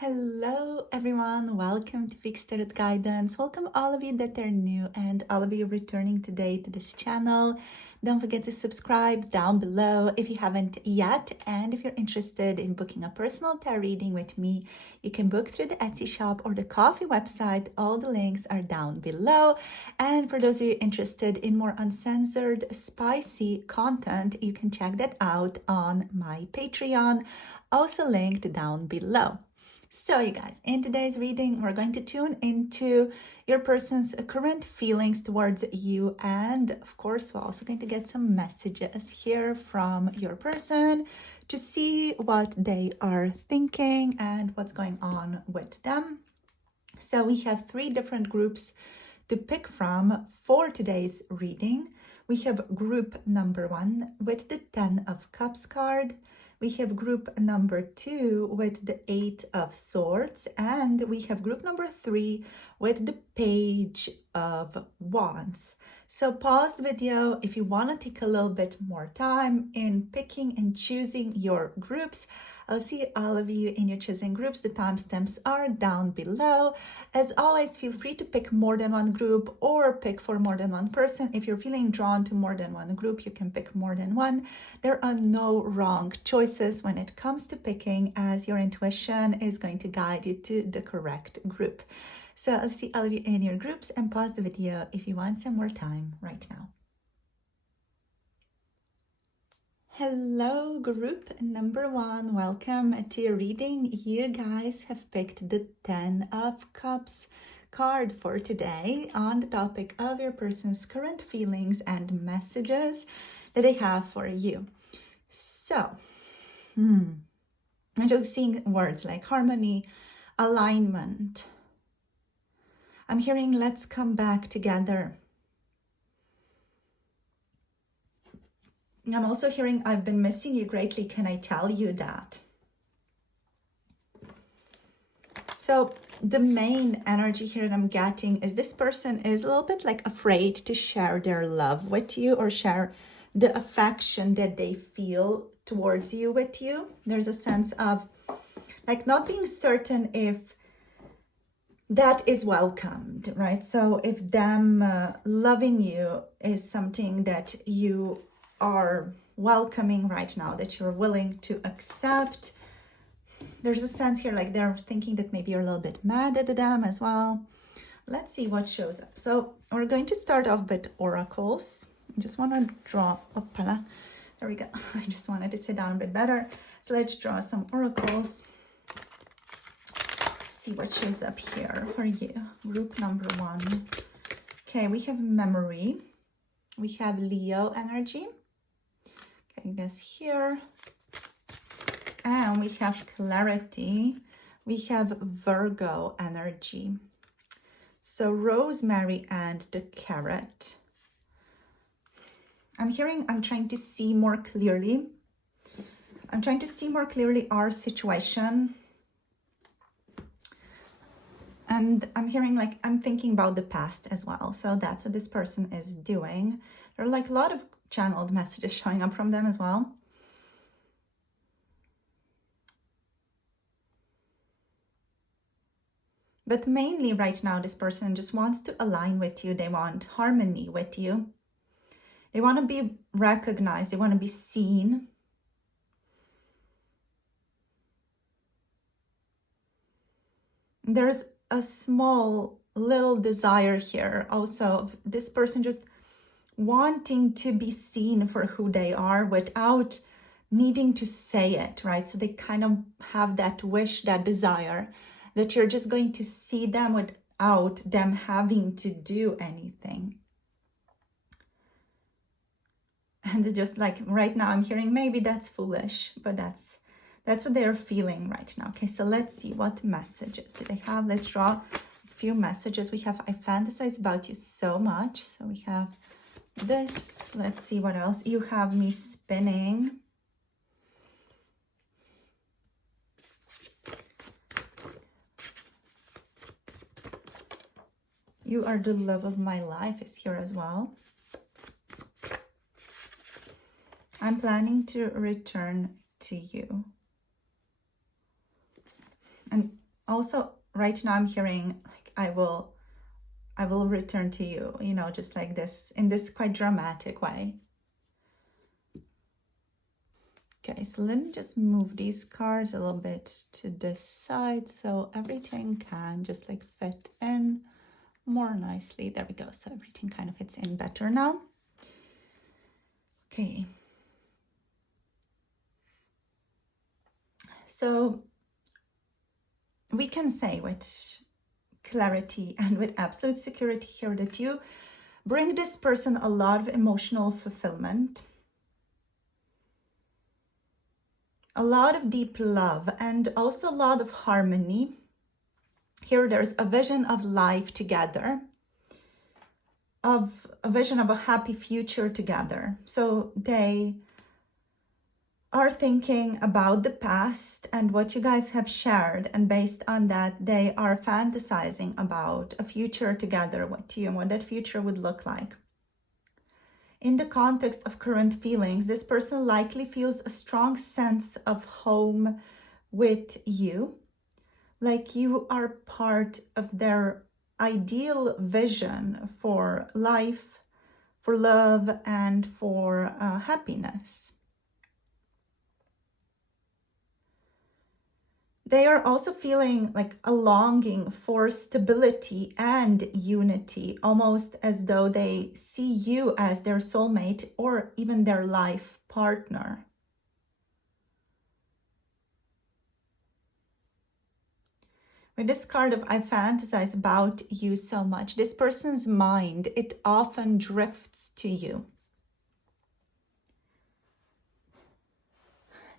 Hello everyone, welcome to Fixed Tarot Guidance. Welcome all of you that are new and all of you returning today to this channel. Don't forget to subscribe down below if you haven't yet, and if you're interested in booking a personal tarot reading with me, you can book through the Etsy shop or the Ko-fi website. All the links are down below. And for those of you interested in more uncensored, spicy content, you can check that out on my Patreon, also linked down below. So you guys, in today's reading, we're going to tune into your person's current feelings towards you. And of course, we're also going to get some messages here from your person to see what they are thinking and what's going on with them. So we have three different groups to pick from for today's reading. We have group number 1 with the 10 of Cups card. We have group number 2 with the 8 of Swords, and we have group number 3 with the Page of Wands. So pause the video if you want to take a little bit more time in picking and choosing your groups. I'll see all of you in your chosen groups. The timestamps are down below. As always, feel free to pick more than one group or pick for more than one person. If you're feeling drawn to more than one group, you can pick more than one. There are no wrong choices when it comes to picking, as your intuition is going to guide you to the correct group. So I'll see all of you in your groups, and pause the video if you want some more time right now. Hello group number 1, welcome to your reading. You guys have picked the 10 of Cups card for today on the topic of your person's current feelings and messages that they have for you. So, I'm just seeing words like harmony, alignment. I'm hearing let's come back together. I'm also hearing I've been missing you greatly. Can I tell you that? So the main energy here that I'm getting is this person is a little bit like afraid to share their love with you or share the affection that they feel towards you with you. There's a sense of like not being certain if that is welcomed, right? So if them loving you is something that you are welcoming right now, that you're willing to accept. There's a sense here like they're thinking that maybe you're a little bit mad at them as well. Let's see what shows up. So we're going to start off with oracles. I just want to draw there we go. I just wanted to sit down a bit better. So let's draw some oracles. See what shows up here for you. Group number 1. Okay, we have memory. We have Leo energy. Okay, I guess here. And we have clarity. We have Virgo energy. So rosemary and the carrot. I'm trying to see more clearly. I'm trying to see more clearly our situation. And I'm hearing like, I'm thinking about the past as well. So that's what this person is doing. There are like a lot of channeled messages showing up from them as well. But mainly right now, this person just wants to align with you. They want harmony with you. They want to be recognized. They want to be seen. There's a small little desire here also of this person just wanting to be seen for who they are without needing to say it, right? So they kind of have that wish, that desire that you're just going to see them without them having to do anything. And it's just like right now I'm hearing maybe that's foolish, but that's what they're feeling right now. Okay, so let's see what messages do they have. Let's draw a few messages. We have I fantasize about you so much. So we have this. Let's see what else. You have me spinning. You are the love of my life is here as well. I'm planning to return to you. And Also, right now I'm hearing like I will return to you, you know, just like this, in this quite dramatic way. Okay, so let me just move these cards a little bit to this side so everything can just like fit in more nicely. There we go. So everything kind of fits in better now. Okay. So we can say with clarity and with absolute security here that you bring this person a lot of emotional fulfillment, a lot of deep love, and also a lot of harmony. Here there's a vision of life together, of a vision of a happy future together. So they are thinking about the past and what you guys have shared, and based on that they are fantasizing about a future together with you and what that future would look like. In the context of current feelings, this person likely feels a strong sense of home with you, like you are part of their ideal vision for life, for love, and for happiness. They are also feeling like a longing for stability and unity, almost as though they see you as their soulmate or even their life partner. With this card of I fantasize about you so much, this person's mind, it often drifts to you.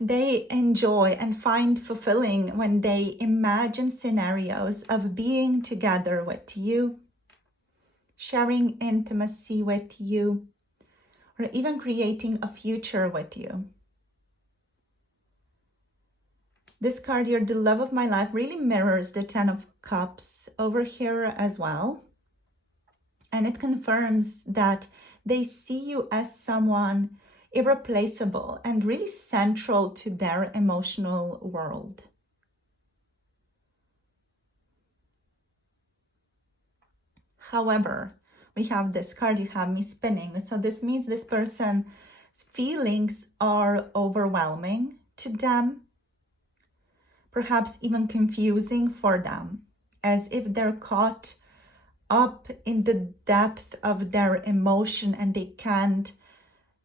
They enjoy and find fulfilling when they imagine scenarios of being together with you, sharing intimacy with you, or even creating a future with you. This card here, the love of my life, really mirrors the Ten of Cups over here as well. And it confirms that they see you as someone irreplaceable and really central to their emotional world. However, we have this card, you have me spinning. So this means this person's feelings are overwhelming to them, perhaps even confusing for them, as if they're caught up in the depth of their emotion and they can't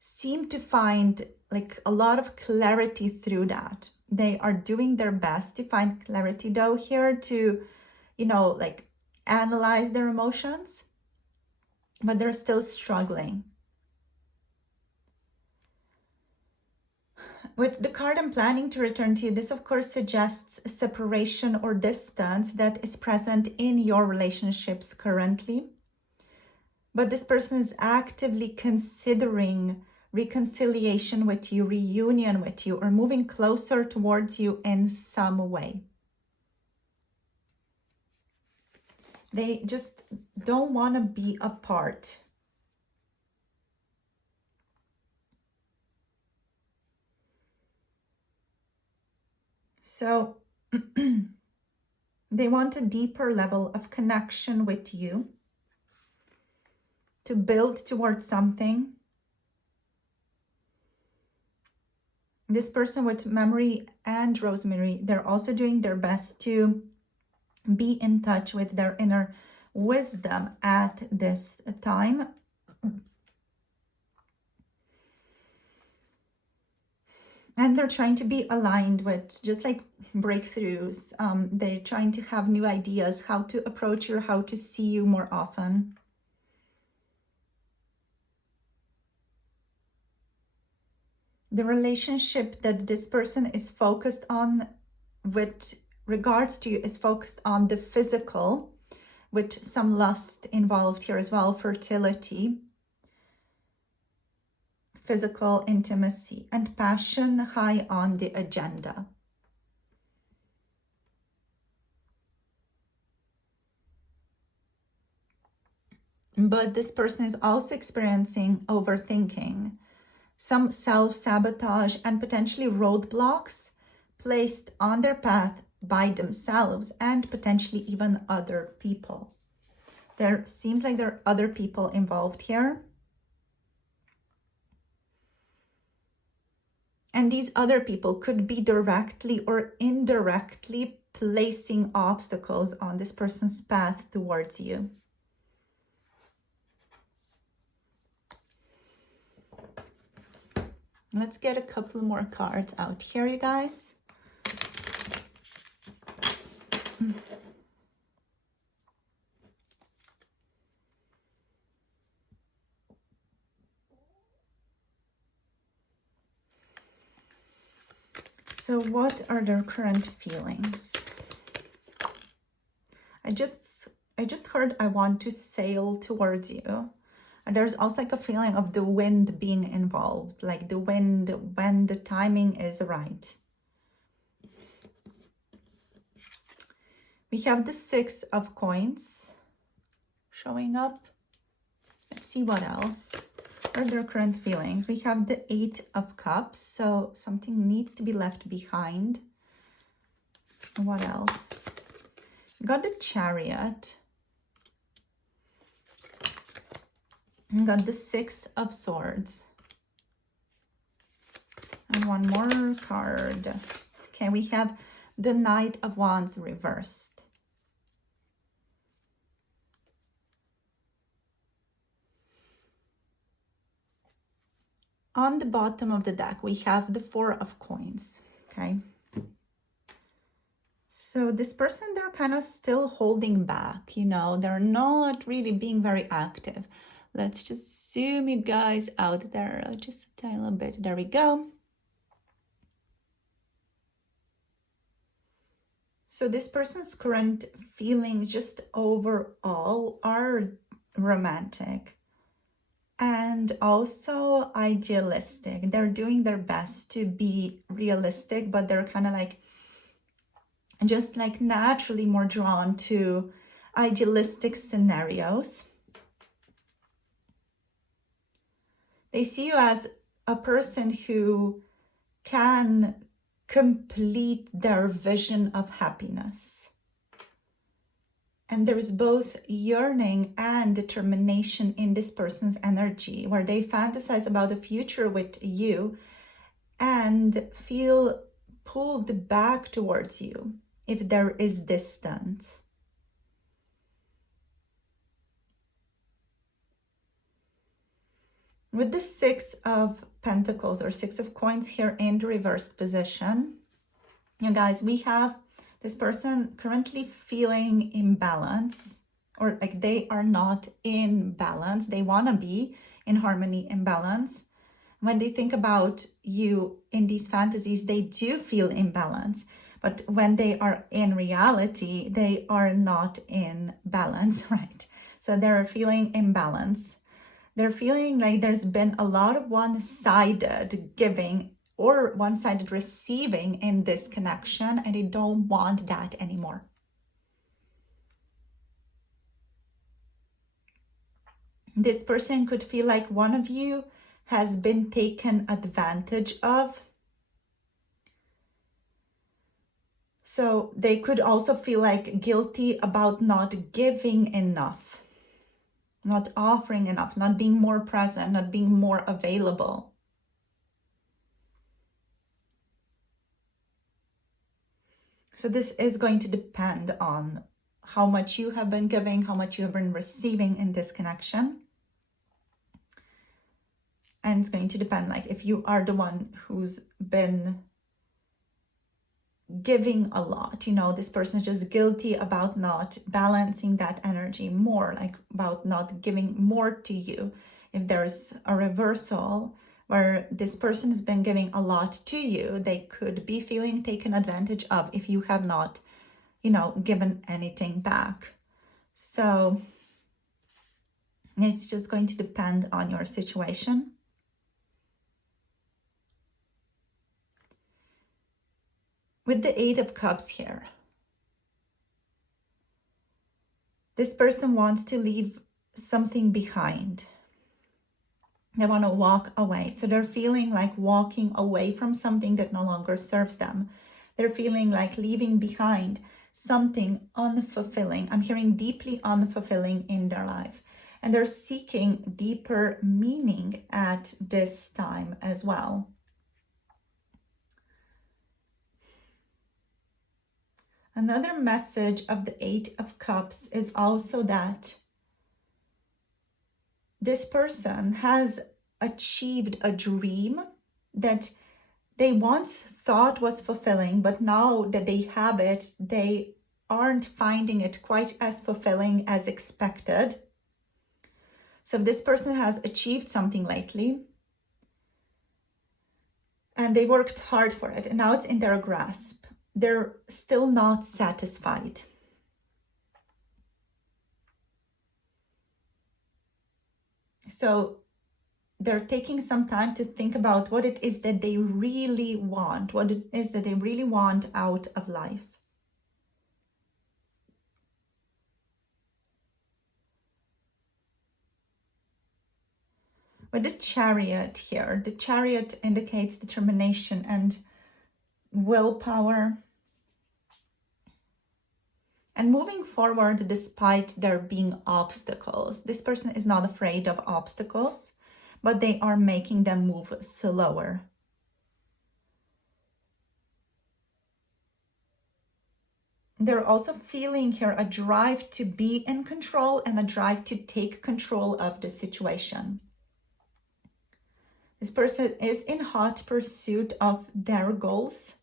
seem to find like a lot of clarity through that. They are doing their best to find clarity though here to, you know, like analyze their emotions, but they're still struggling. With the card I'm planning to return to you, this of course suggests a separation or distance that is present in your relationships currently. But this person is actively considering reconciliation with you, reunion with you, or moving closer towards you in some way. They just don't want to be apart. So they want a deeper level of connection with you, to build towards something. This person with Memory and Rosemary, they're also doing their best to be in touch with their inner wisdom at this time. And they're trying to be aligned with just like breakthroughs. They're trying to have new ideas, how to approach you, how to see you more often. The relationship that this person is focused on with regards to you is focused on the physical, with some lust involved here as well, fertility, physical intimacy, and passion high on the agenda. But this person is also experiencing overthinking, some self-sabotage, and potentially roadblocks placed on their path by themselves and potentially even other people. There seems like there are other people involved here. And these other people could be directly or indirectly placing obstacles on this person's path towards you. Let's get a couple more cards out here, you guys. So what are their current feelings? I just heard I want to sail towards you. And there's also like a feeling of the wind being involved, like the wind when the timing is right. We have the 6 of coins showing up. Let's see what else. What are their current feelings? We have the 8 of cups, so something needs to be left behind. What else? We got the chariot. We got the 6 of swords. And one more card. Okay, we have the Knight of Wands reversed. On the bottom of the deck, we have the 4 of coins, okay? So this person, they're kind of still holding back, you know, they're not really being very active. Let's just zoom you guys out there just a tiny little bit. There we go. So this person's current feelings just overall are romantic. And also idealistic. They're doing their best to be realistic, but they're kind of like just like naturally more drawn to idealistic scenarios. They see you as a person who can complete their vision of happiness. And there is both yearning and determination in this person's energy, where they fantasize about the future with you and feel pulled back towards you if there is distance. With the 6 of Pentacles or 6 of Coins here in the reversed position, you guys, we have this person currently feeling imbalance, or like they are not in balance. They want to be in harmony and balance. When they think about you in these fantasies, they do feel imbalance. But when they are in reality, they are not in balance, right? So they're feeling imbalance. They're feeling like there's been a lot of one-sided giving or one-sided receiving in this connection, and they don't want that anymore. This person could feel like one of you has been taken advantage of. So they could also feel like guilty about not giving enough, not offering enough, not being more present, not being more available. So this is going to depend on how much you have been giving, how much you have been receiving in this connection. And it's going to depend, like, if you are the one who's been giving a lot, you know, this person is just guilty about not balancing that energy more, like about not giving more to you. If there's a reversal where this person has been giving a lot to you, they could be feeling taken advantage of if you have not, you know, given anything back. So it's just going to depend on your situation. With the 8 of Cups here, this person wants to leave something behind. They want to walk away. So they're feeling like walking away from something that no longer serves them. They're feeling like leaving behind something unfulfilling. I'm hearing deeply unfulfilling in their life. And they're seeking deeper meaning at this time as well. Another message of the Eight of Cups is also that this person has achieved a dream that they once thought was fulfilling, but now that they have it, they aren't finding it quite as fulfilling as expected. So this person has achieved something lately, and they worked hard for it, and now it's in their grasp. They're still not satisfied. So they're taking some time to think about what it is that they really want, what it is that they really want out of life. With the Chariot here, the Chariot indicates determination and willpower. And moving forward despite there being obstacles. This person is not afraid of obstacles, but they are making them move slower. They're also feeling here a drive to be in control and a drive to take control of the situation. This person is in hot pursuit of their goals,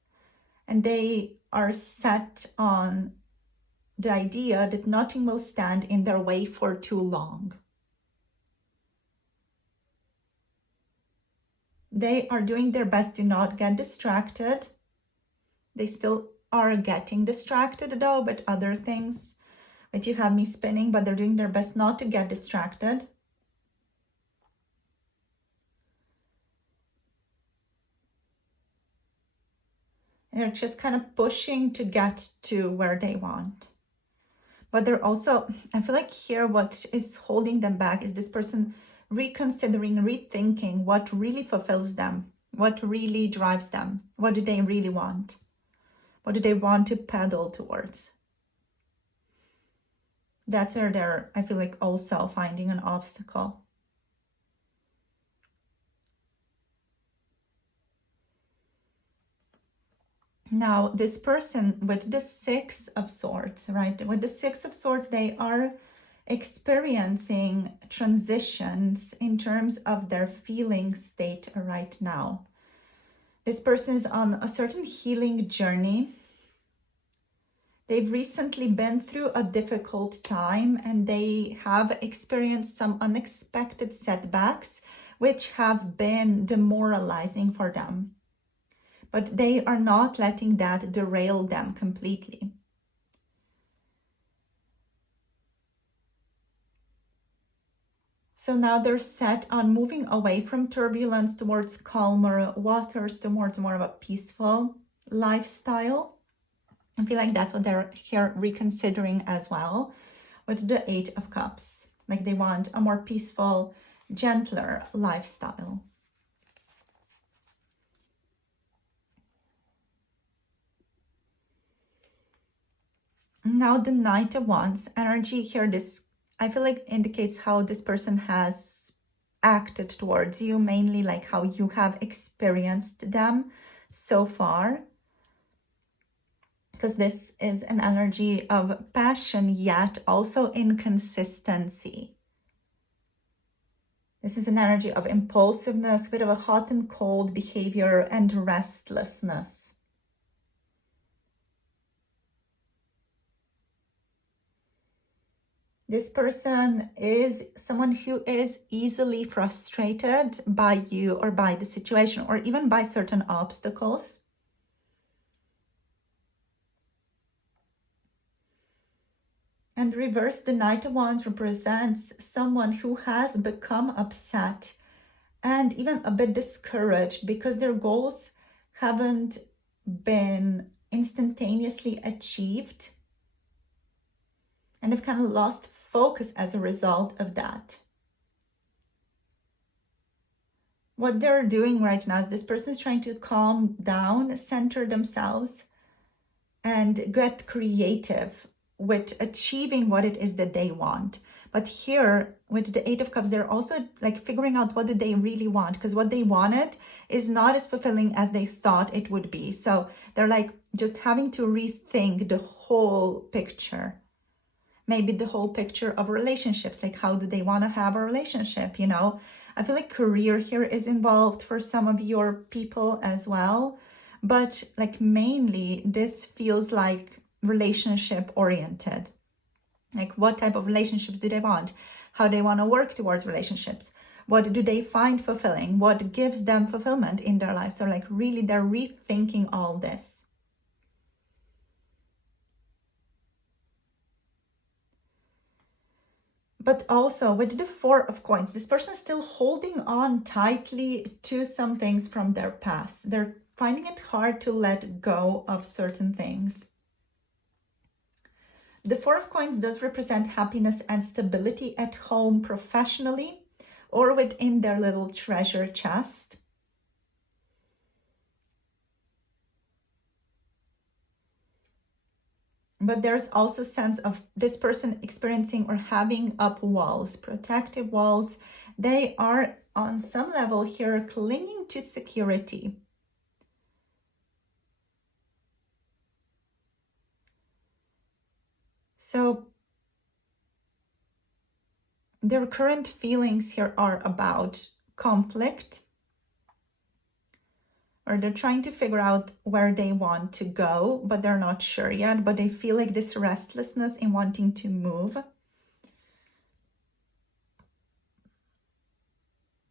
and they are set on the idea that nothing will stand in their way for too long. They are doing their best to not get distracted. They still are getting distracted though, but other things. But you have me spinning, but they're doing their best not to get distracted. They're just kind of pushing to get to where they want. But they're also, I feel like here what is holding them back is this person reconsidering, rethinking what really fulfills them, what really drives them, what do they really want, what do they want to pedal towards. That's where they're, I feel like, also finding an obstacle. Now, this person with the Six of Swords, right? With the Six of Swords, they are experiencing transitions in terms of their feeling state right now. This person is on a certain healing journey. They've recently been through a difficult time and they have experienced some unexpected setbacks, which have been demoralizing for them. But they are not letting that derail them completely. So now they're set on moving away from turbulence towards calmer waters, towards more of a peaceful lifestyle. I feel like that's what they're here reconsidering as well with the Eight of Cups. Like they want a more peaceful, gentler lifestyle. Now the Knight of Wands energy here, this I feel like indicates how this person has acted towards you, mainly like how you have experienced them so far. Because this is an energy of passion, yet also inconsistency. This is an energy of impulsiveness, a bit of a hot and cold behavior and restlessness. This person is someone who is easily frustrated by you or by the situation or even by certain obstacles. And reverse, the Knight of Wands represents someone who has become upset and even a bit discouraged because their goals haven't been instantaneously achieved. And they've kind of lost focus as a result of that. What they're doing right now is this person is trying to calm down, center themselves, and get creative with achieving what it is that they want. But here with the Eight of Cups, they're also like figuring out what do they really want, because what they wanted is not as fulfilling as they thought it would be. So they're like just having to rethink the whole picture. Maybe the whole picture of relationships, like how do they want to have a relationship, you know? I feel like career here is involved for some of your people as well. But like mainly this feels like relationship oriented. Like what type of relationships do they want? How they want to work towards relationships? What do they find fulfilling? What gives them fulfillment in their life? So like really they're rethinking all this. But also with the Four of Coins, this person is still holding on tightly to some things from their past. They're finding it hard to let go of certain things. The Four of Coins does represent happiness and stability at home professionally or within their little treasure chest. But there's also a sense of this person experiencing or having up walls, protective walls. They are on some level here clinging to security. So their current feelings here are about conflict, or they're trying to figure out where they want to go, but they're not sure yet, but they feel like this restlessness in wanting to move.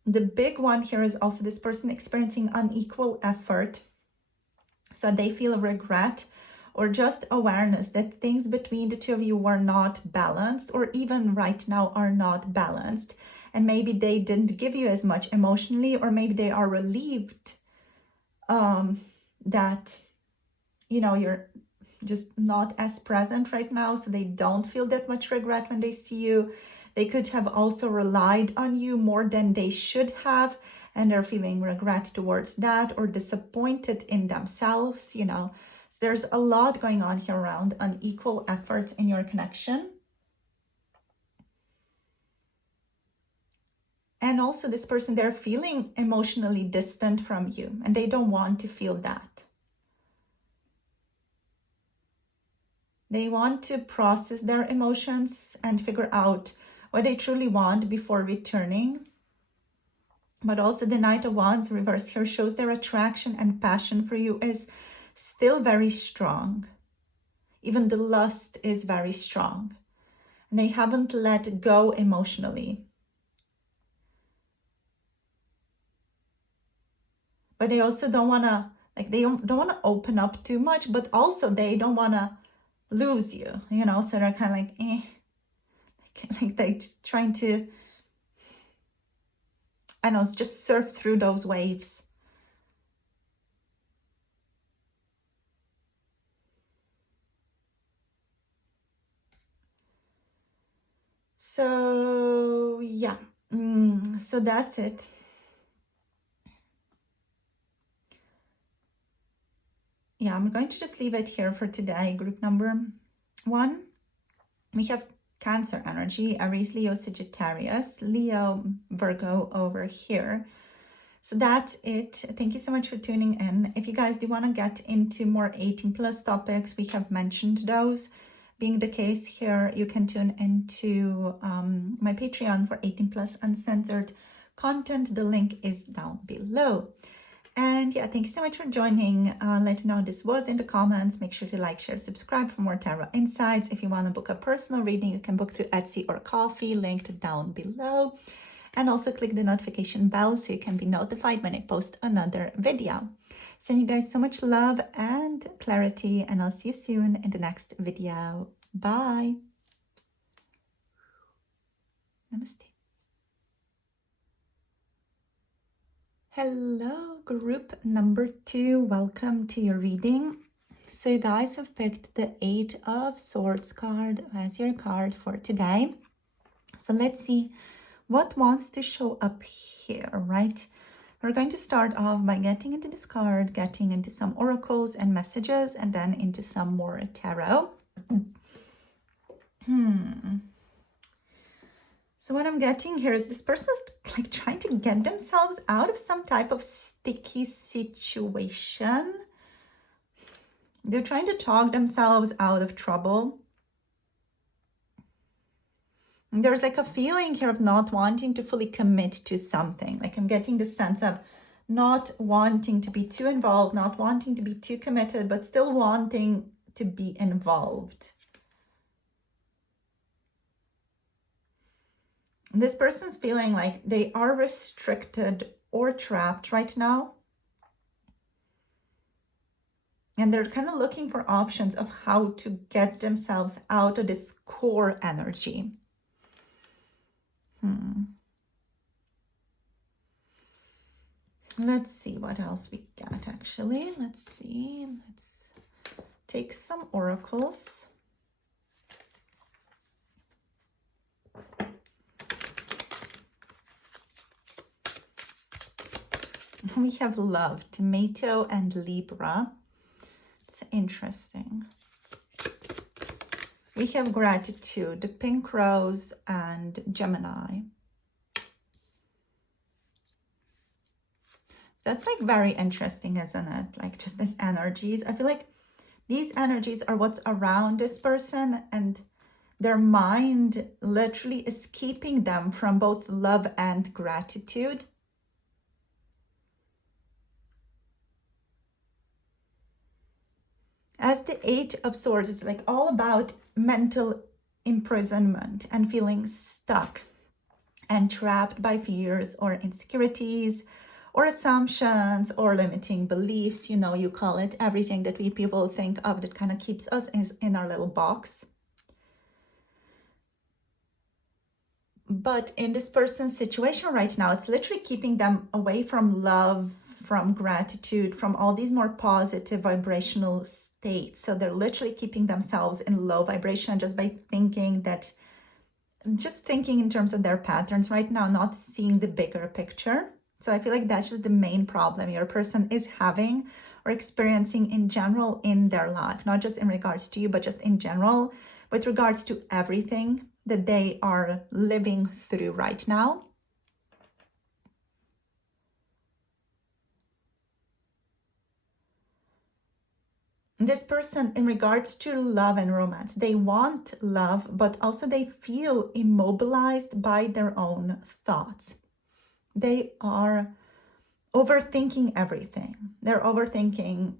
The big one here is also this person experiencing unequal effort. So they feel regret or just awareness that things between the two of you were not balanced, or even right now are not balanced. And maybe they didn't give you as much emotionally, or maybe they are relieved that, you know, you're just not as present right now, so they don't feel that much regret when they see you. They could have also relied on you more than they should have, and they're feeling regret towards that, or disappointed in themselves, you know. So there's a lot going on here around unequal efforts in your connection. And also this person, they're feeling emotionally distant from you, and they don't want to feel that. They want to process their emotions and figure out what they truly want before returning. But also the Knight of Wands reverse here shows their attraction and passion for you is still very strong. Even the lust is very strong. And they haven't let go emotionally. But they also don't want to, like, they don't want to open up too much, but also they don't want to lose you, you know, so they're kind of like, like they're just trying to, I don't know, just surf through those waves. So yeah, so that's it. Yeah, I'm going to just leave it here for today. Group number 1, we have Cancer energy, Aries, Leo, Sagittarius, Leo, Virgo over here. So that's it. Thank you so much for tuning in. If you guys do want to get into more 18 plus topics, we have mentioned those. Being the case here, you can tune into my Patreon for 18 plus uncensored content. The link is down below. And yeah, thank you so much for joining. Let me know how this was in the comments. Make sure to like, share, subscribe for more tarot insights. If you want to book a personal reading, you can book through Etsy or Ko-fi, linked down below. And also click the notification bell so you can be notified when I post another video. Send you guys so much love and clarity, and I'll see you soon in the next video. Bye. Namaste. Hello, group number 2. Welcome to your reading. So you guys have picked the 8 of Swords card as your card for today. So let's see what wants to show up here, right? We're going to start off by getting into this card, getting into some oracles and messages, and then into some more tarot. So what I'm getting here is this person's like trying to get themselves out of some type of sticky situation. They're trying to talk themselves out of trouble. And there's like a feeling here of not wanting to fully commit to something. Like I'm getting this sense of not wanting to be too involved, not wanting to be too committed, but still wanting to be involved. This person's feeling like they are restricted or trapped right now. And they're kind of looking for options of how to get themselves out of this core energy. Let's see what else we got actually. Let's see. Let's take some oracles. We have love, tomato, and Libra. It's interesting. We have gratitude, the pink rose, and Gemini. That's like very interesting, isn't it? Like just these energies. I feel like these energies are what's around this person, and their mind literally is keeping them from both love and gratitude. As the Eight of Swords, it's like all about mental imprisonment and feeling stuck and trapped by fears or insecurities or assumptions or limiting beliefs. You know, you call it everything that we people think of that kind of keeps us in our little box. But in this person's situation right now, it's literally keeping them away from love, from gratitude, from all these more positive vibrational states. So they're literally keeping themselves in low vibration just by thinking in terms of their patterns right now, not seeing the bigger picture. So I feel like that's just the main problem your person is having or experiencing in general in their life, not just in regards to you, but just in general with regards to everything that they are living through right now. This person, in regards to love and romance, they want love, but also they feel immobilized by their own thoughts. They are overthinking everything. They're overthinking,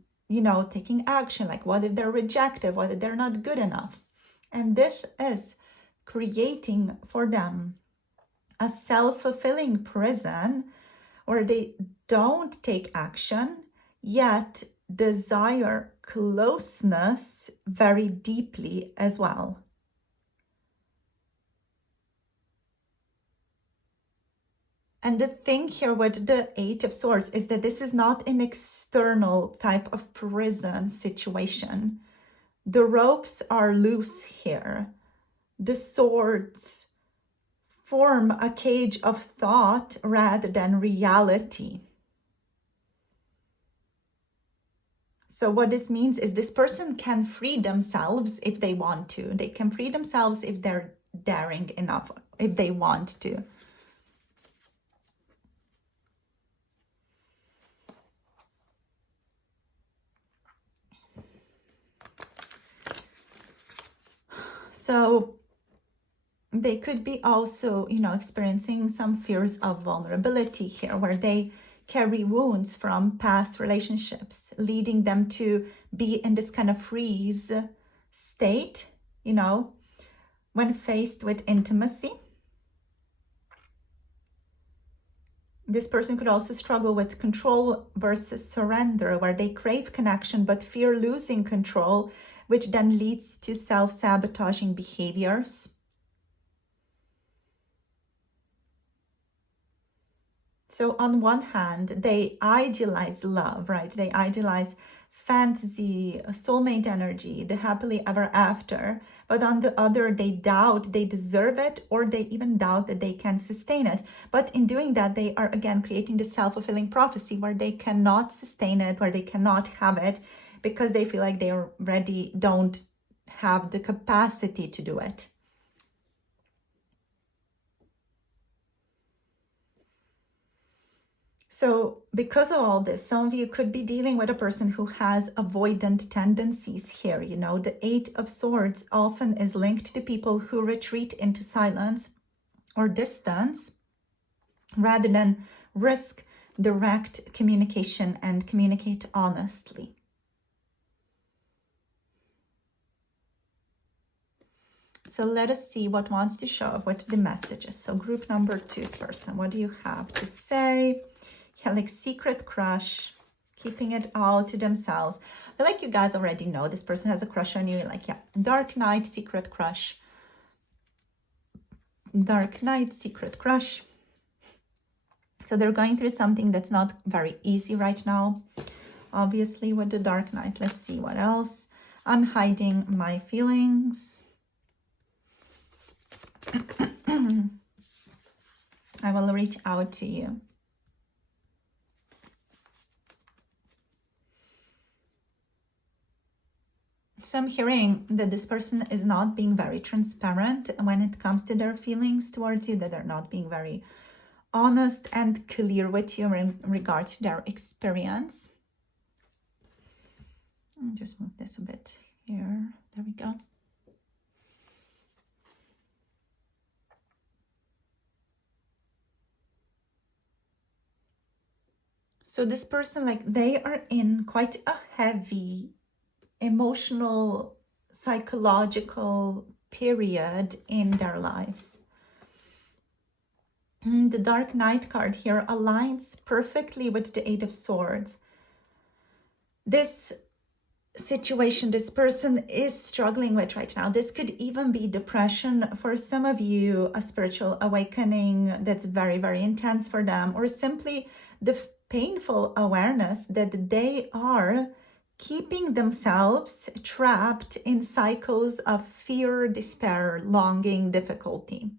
taking action. Like, what if they're rejected? What if they're not good enough? And this is creating for them a self-fulfilling prison where they don't take action, yet desire closeness very deeply as well. And the thing here with the Eight of Swords is that this is not an external type of prison situation. The ropes are loose here. The swords form a cage of thought rather than reality. So what this means is this person can free themselves if they want to. They can free themselves if they're daring enough, if they want to. So they could be also, experiencing some fears of vulnerability here, where they carry wounds from past relationships, leading them to be in this kind of freeze state, when faced with intimacy. This person could also struggle with control versus surrender, where they crave connection but fear losing control, which then leads to self-sabotaging behaviors. So on one hand, they idealize love, right? They idealize fantasy, soulmate energy, the happily ever after, but on the other, they doubt they deserve it, or they even doubt that they can sustain it. But in doing that, they are again creating the self-fulfilling prophecy where they cannot sustain it, where they cannot have it, because they feel like they already don't have the capacity to do it. So because of all this, some of you could be dealing with a person who has avoidant tendencies here. You know, the Eight of Swords often is linked to people who retreat into silence or distance rather than risk direct communication and communicate honestly. So let us see what wants to show up, what the message is. So group number 2's person, what do you have to say? Yeah, like secret crush, keeping it all to themselves. I feel like you guys already know this person has a crush on you. Like, yeah, dark night, secret crush. Dark night, secret crush. So they're going through something that's not very easy right now. Obviously, with the dark night. Let's see what else. I'm hiding my feelings. I will reach out to you. So I'm hearing that this person is not being very transparent when it comes to their feelings towards you, that they're not being very honest and clear with you in regards to their experience. I'll just move this a bit here. There we go. So this person, like, they are in quite a heavy emotional, psychological period in their lives. The Dark Knight card here aligns perfectly with the Eight of Swords. This situation this person is struggling with right now, this could even be depression for some of you, a spiritual awakening that's very, very intense for them, or simply the painful awareness that they are keeping themselves trapped in cycles of fear, despair, longing, difficulty.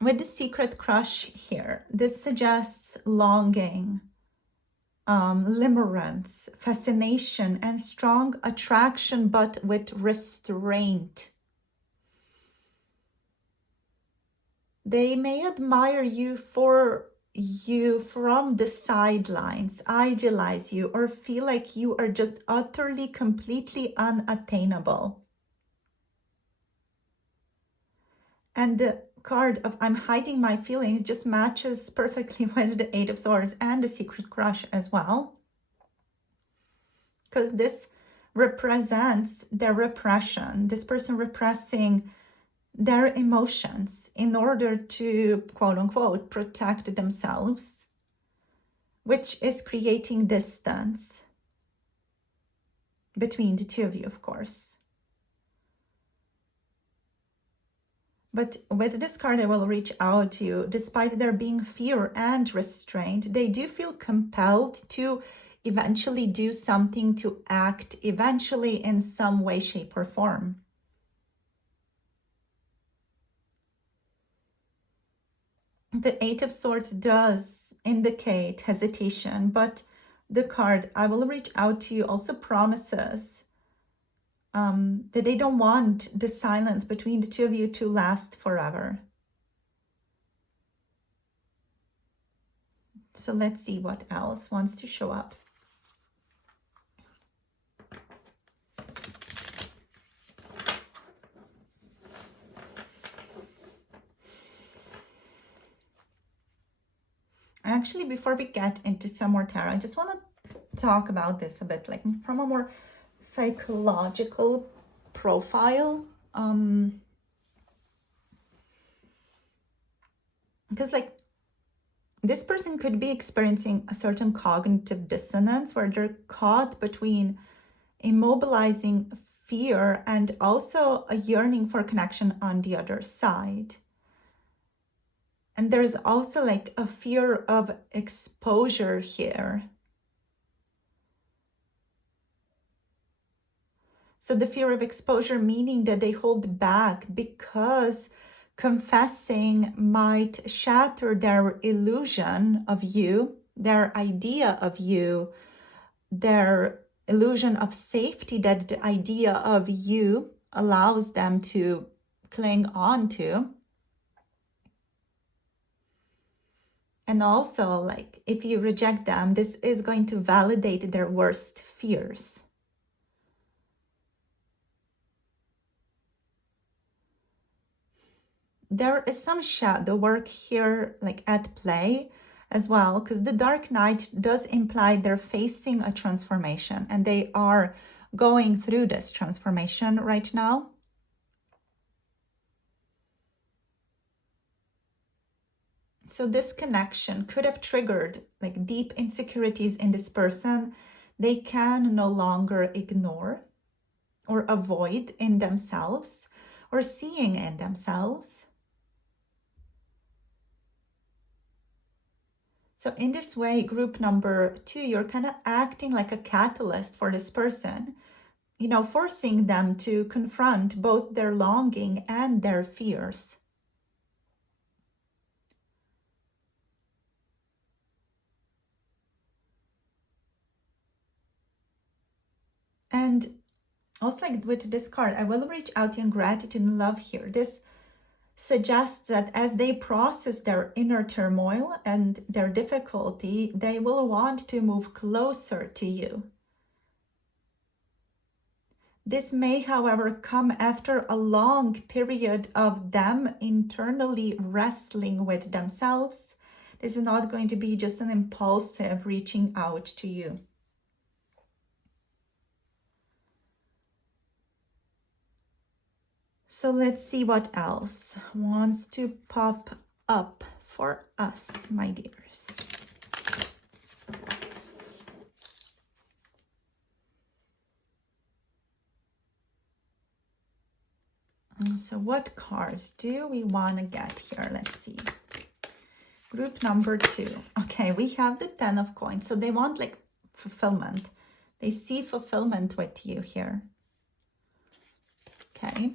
With the secret crush here, this suggests longing, limerence, fascination, and strong attraction, but with restraint. They may admire you from the sidelines, idealize you, or feel like you are just utterly, completely unattainable. And the card of I'm hiding my feelings just matches perfectly with the Eight of Swords and the secret crush as well, because this represents their repression, this person repressing their emotions in order to, quote unquote, protect themselves, which is creating distance between the two of you, of course. But with this card, I will reach out to you. Despite there being fear and restraint, they do feel compelled to eventually do something, to act eventually in some way, shape, or form. The Eight of Swords does indicate hesitation, but the card I will reach out to you also promises that they don't want the silence between the two of you to last forever. So let's see what else wants to show up. Actually, before we get into some more tarot, I just want to talk about this a bit, like from a more psychological profile. Because like this person could be experiencing a certain cognitive dissonance where they're caught between immobilizing fear and also a yearning for connection on the other side. And there's also like a fear of exposure here. So the fear of exposure, meaning that they hold back because confessing might shatter their illusion of you, their idea of you, their illusion of safety that the idea of you allows them to cling on to. And also, like, if you reject them, this is going to validate their worst fears. There is some shadow work here, like at play as well, because the Dark Knight does imply they're facing a transformation and they are going through this transformation right now. So this connection could have triggered like deep insecurities in this person they can no longer ignore or avoid in themselves or seeing in themselves. So in this way, group number 2, you're kind of acting like a catalyst for this person, you know, forcing them to confront both their longing and their fears. And also, like with this card, I will reach out to you in gratitude and love here. This suggests that as they process their inner turmoil and their difficulty, they will want to move closer to you. This may, however, come after a long period of them internally wrestling with themselves. This is not going to be just an impulsive reaching out to you. So let's see what else wants to pop up for us, my dears. So what cards do we want to get here? Let's see. Group number 2. Okay, we have the 10 of coins. So they want like fulfillment. They see fulfillment with you here. Okay.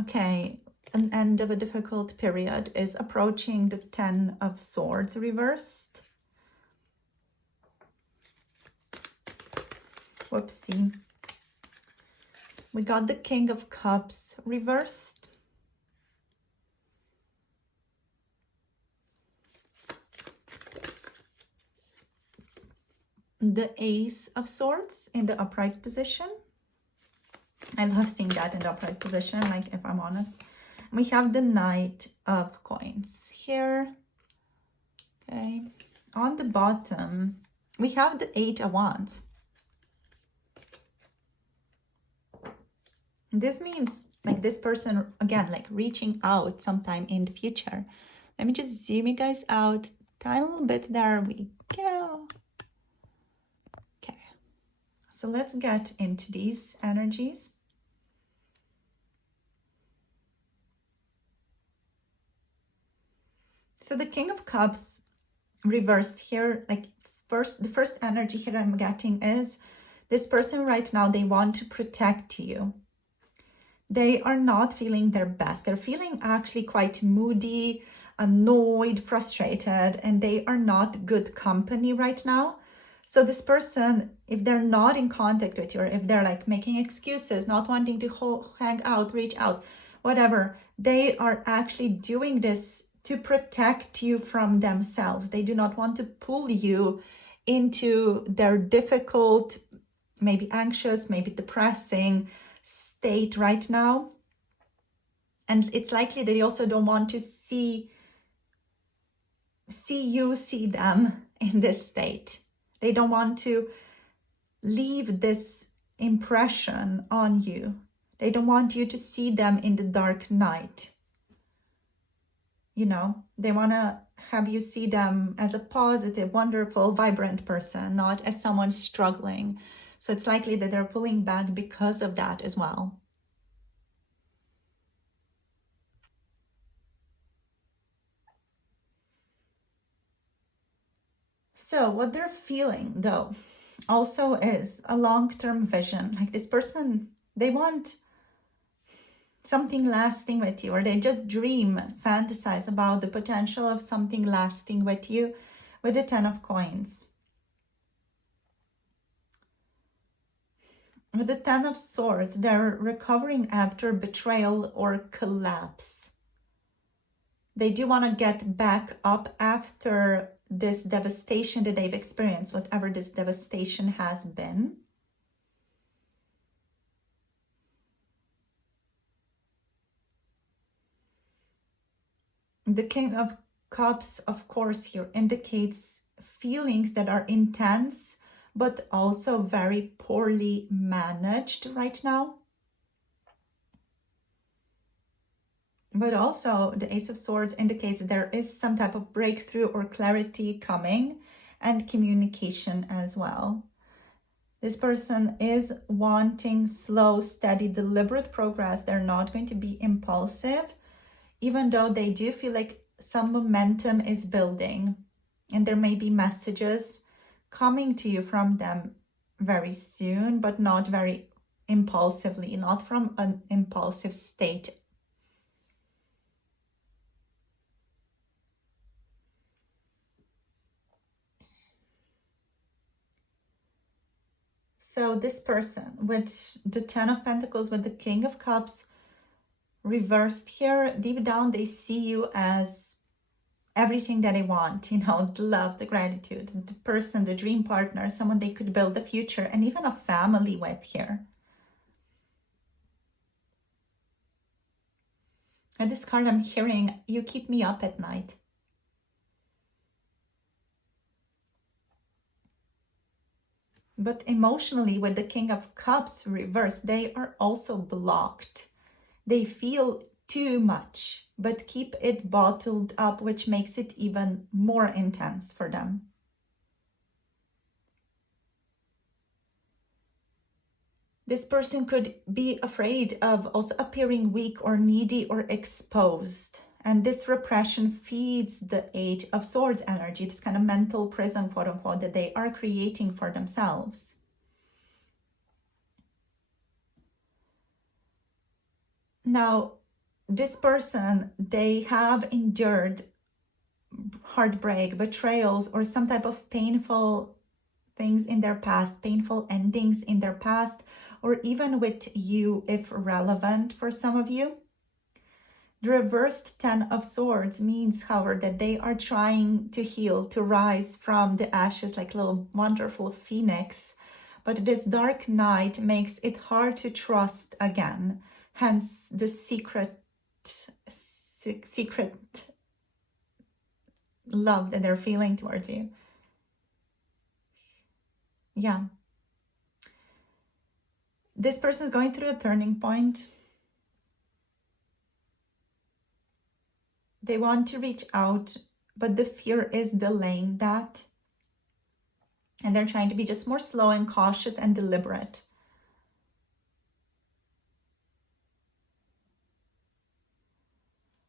Okay, an end of a difficult period is approaching. The 10 of Swords reversed. Whoopsie. We got the King of Cups reversed. The Ace of Swords in the upright position. I love seeing that in the upright position, like, if I'm honest. We have the Knight of Coins here. Okay. On the bottom, we have the 8 of Wands. This means like this person, again, like reaching out sometime in the future. Let me just zoom you guys out a tiny little bit. There we go. Okay. So let's get into these energies. So the King of Cups reversed here, like the first energy here I'm getting is this person right now, they want to protect you. They are not feeling their best. They're feeling actually quite moody, annoyed, frustrated, and they are not good company right now. So this person, if they're not in contact with you, or if they're like making excuses, not wanting to hang out, reach out, whatever, they are actually doing this to protect you from themselves. They do not want to pull you into their difficult, maybe anxious, maybe depressing state right now. And it's likely that they also don't want to see them in this state. They don't want to leave this impression on you. They don't want you to see them in the dark night. You know, they want to have you see them as a positive, wonderful, vibrant person, not as someone struggling. So it's likely that they're pulling back because of that as well. So what they're feeling though also is a long-term vision. Like this person, they want something lasting with you, or they just dream, fantasize about the potential of something lasting with you with the 10 of coins. With the 10 of swords, they're recovering after betrayal or collapse. They do want to get back up after this devastation that they've experienced, whatever this devastation has been. The King of Cups, of course, here indicates feelings that are intense, but also very poorly managed right now. But also the Ace of Swords indicates that there is some type of breakthrough or clarity coming, and communication as well. This person is wanting slow, steady, deliberate progress. They're not going to be impulsive, even though they do feel like some momentum is building. And there may be messages coming to you from them very soon, but not very impulsively, not from an impulsive state. So this person with the 10 of Pentacles, with the King of Cups reversed here, deep down they see you as everything that they want, you know, the love, the gratitude, the person, the dream partner, someone they could build a future and even a family with here. And this card I'm hearing, you keep me up at night. But emotionally, with the King of Cups reversed, they are also blocked. They feel too much, but keep it bottled up, which makes it even more intense for them. This person could be afraid of also appearing weak or needy or exposed. And this repression feeds the Eight of Swords energy, this kind of mental prison, quote unquote, that they are creating for themselves. Now, this person, they have endured heartbreak, betrayals, or some type of painful things in their past, painful endings in their past, or even with you if relevant for some of you. The reversed 10 of Swords means, however, that they are trying to heal, to rise from the ashes like a little wonderful phoenix. But this dark night makes it hard to trust again. Hence the secret love that they're feeling towards you. Yeah. This person is going through a turning point. They want to reach out, but the fear is delaying that. And they're trying to be just more slow and cautious and deliberate.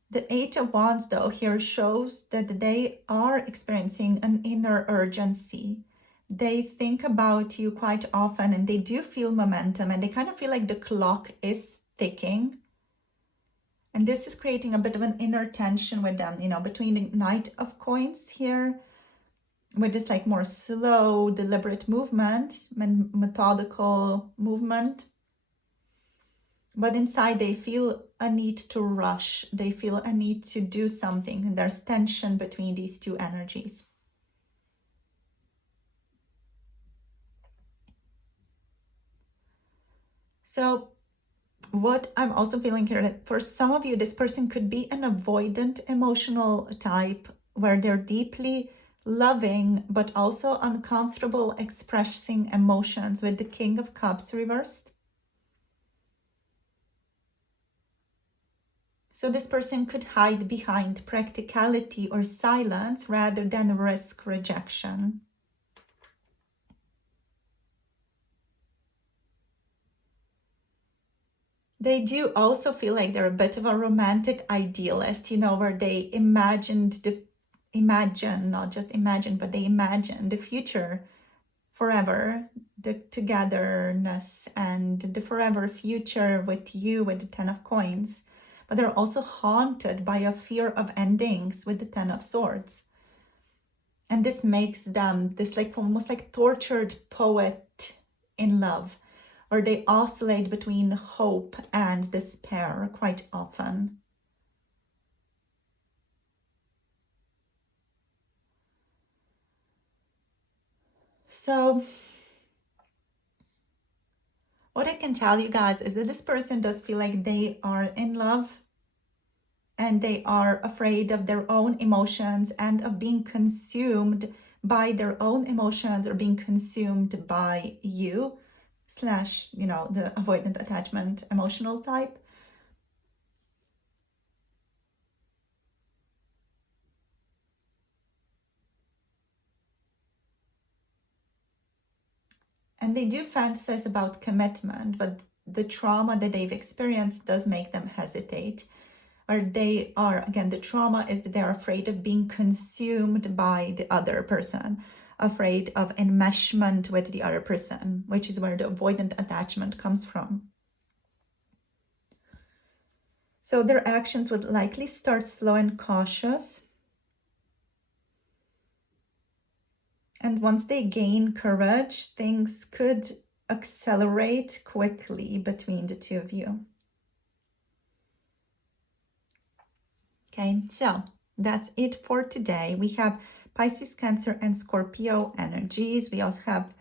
The Eight of Wands, though, here shows that they are experiencing an inner urgency. They think about you quite often, and they do feel momentum, and they kind of feel like the clock is ticking. And this is creating a bit of an inner tension with them, you know, between the Knight of Coins here, with this like more slow, deliberate movement, methodical movement. But inside they feel a need to rush. They feel a need to do something. And there's tension between these two energies. So what I'm also feeling here, that for some of you, this person could be an avoidant emotional type, where they're deeply loving, but also uncomfortable expressing emotions, with the King of Cups reversed. So this person could hide behind practicality or silence rather than risk rejection. They do also feel like they're a bit of a romantic idealist, you know, where they imagined the imagine, not just imagine, but they imagine the future forever, the togetherness and the forever future with you with the 10 of coins. But they're also haunted by a fear of endings with the 10 of swords. And this makes them this like almost like tortured poet in love, or they oscillate between hope and despair quite often. So what I can tell you guys is that this person does feel like they are in love, and they are afraid of their own emotions and of being consumed by their own emotions or being consumed by you, slash, you know, the avoidant attachment emotional type. And they do fantasize about commitment, but the trauma that they've experienced does make them hesitate. Or they are, again, the trauma is that they're afraid of being consumed by the other person, afraid of enmeshment with the other person, which is where the avoidant attachment comes from. So their actions would likely start slow and cautious. And once they gain courage, things could accelerate quickly between the two of you. Okay, so that's it for today. We have Pisces, Cancer, and Scorpio energies. We also have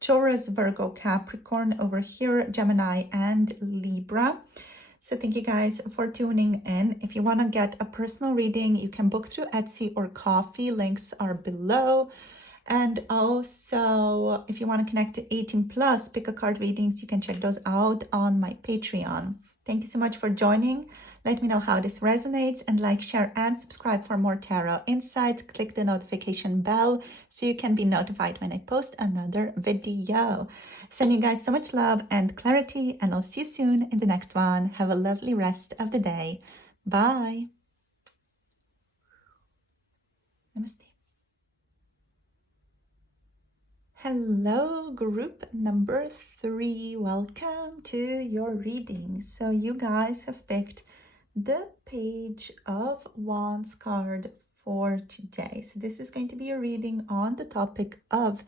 Taurus, Virgo, Capricorn over here, Gemini, and Libra. So thank you guys for tuning in. If you want to get a personal reading, you can book through Etsy or Ko-fi. Links are below. And also, if you want to connect to 18 plus, pick a card readings, you can check those out on my Patreon. Thank you so much for joining. Let me know how this resonates, and like, share, and subscribe for more tarot insights. Click the notification bell so you can be notified when I post another video. Sending you guys so much love and clarity, and I'll see you soon in the next one. Have a lovely rest of the day. Bye. Namaste. Hello, group number 3. Welcome to your reading. So you guys have picked the Page of Wands card for today. So this is going to be a reading on the topic of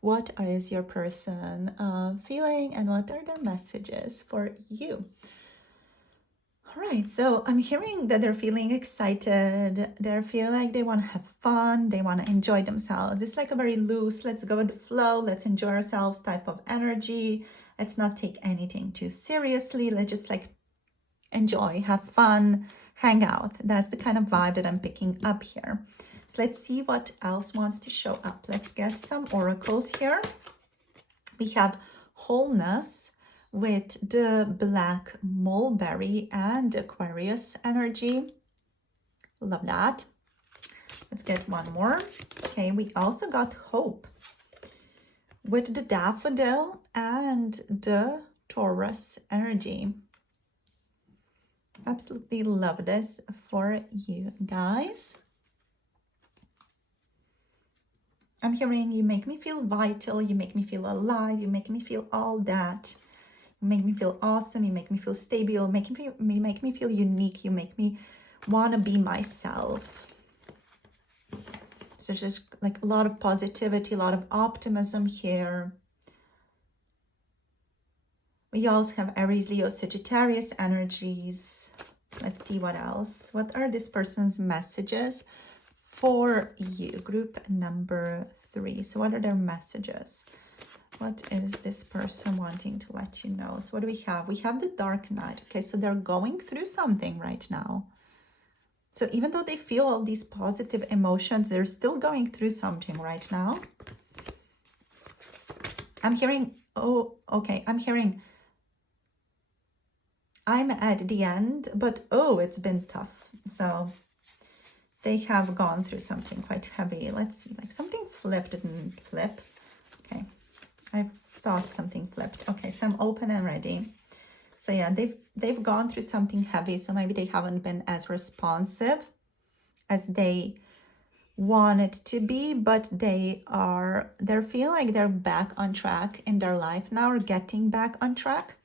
what is your person feeling and what are their messages for you. All right, so I'm hearing that they're feeling excited. They feel like they want to have fun. They want to enjoy themselves. It's like a very loose, let's go with the flow, let's enjoy ourselves type of energy. Let's not take anything too seriously. Let's just like enjoy, have fun, hang out. That's the kind of vibe that I'm picking up here. So let's see what else wants to show up. Let's get some oracles here. We have wholeness with the black mulberry and Aquarius energy. Love that. Let's get one more. Okay, we also got hope with the daffodil and the Taurus energy. Absolutely love this for you guys. I'm hearing you make me feel vital, you make me feel alive, you make me feel all that. You make me feel awesome, you make me feel stable, you make me feel unique, you make me want to be myself. So just like a lot of positivity, a lot of optimism here. We also have Aries, Leo, Sagittarius energies. Let's see what else. What are this person's messages for you? Group number 3. So what are their messages? What is this person wanting to let you know? So what do we have? We have the Dark Knight. Okay, so they're going through something right now. So even though they feel all these positive emotions, they're still going through something right now. I'm hearing, oh, okay, I'm hearing, I'm at the end, but oh, it's been tough. So they have gone through something quite heavy. Let's see, like something flipped, didn't flip. Okay, I thought something flipped. Okay, so I'm open and ready. So yeah, they've gone through something heavy. So maybe they haven't been as responsive as they want it to be, but they're feeling like they're back on track in their life now, or getting back on track.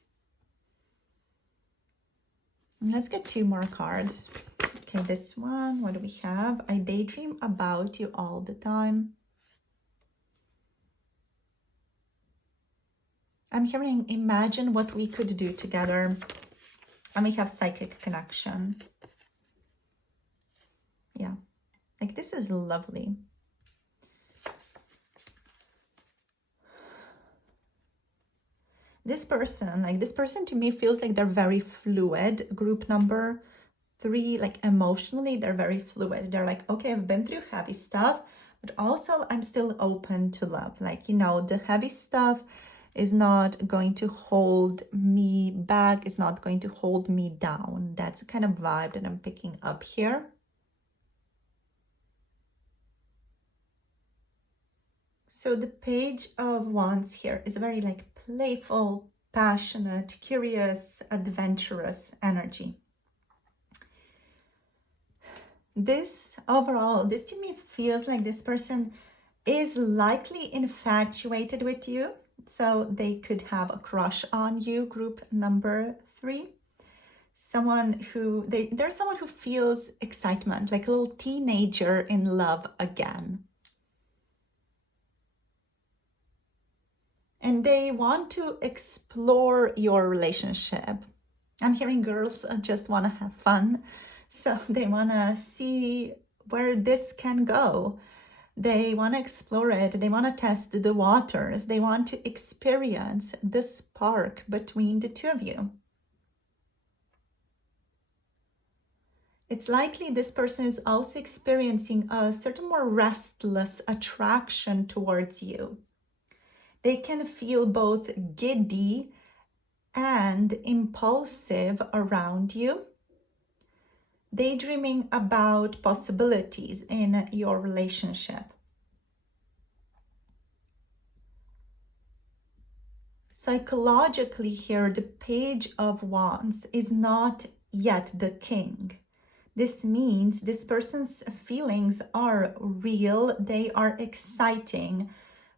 Let's get 2 more cards. Okay, this one, what do we have? I daydream about you all the time. I'm hearing imagine what we could do together. And we have psychic connection. Yeah, like this is lovely. This person to me feels like they're very fluid. Group number 3, like emotionally, they're very fluid. They're like, okay, I've been through heavy stuff, but also I'm still open to love. Like, you know, the heavy stuff is not going to hold me back. It's not going to hold me down. That's the kind of vibe that I'm picking up here. So the Page of Wands here is very like playful, passionate, curious, adventurous energy. This overall, this to me feels like this person is likely infatuated with you. So they could have a crush on you, group number 3. There's someone who feels excitement, like a little teenager in love again. And they want to explore your relationship. I'm hearing girls just want to have fun. So they want to see where this can go. They want to explore it. They want to test the waters. They want to experience the spark between the two of you. It's likely this person is also experiencing a certain more restless attraction towards you. They can feel both giddy and impulsive around you, daydreaming about possibilities in your relationship. Psychologically here, the Page of Wands is not yet the King. This means this person's feelings are real, they are exciting,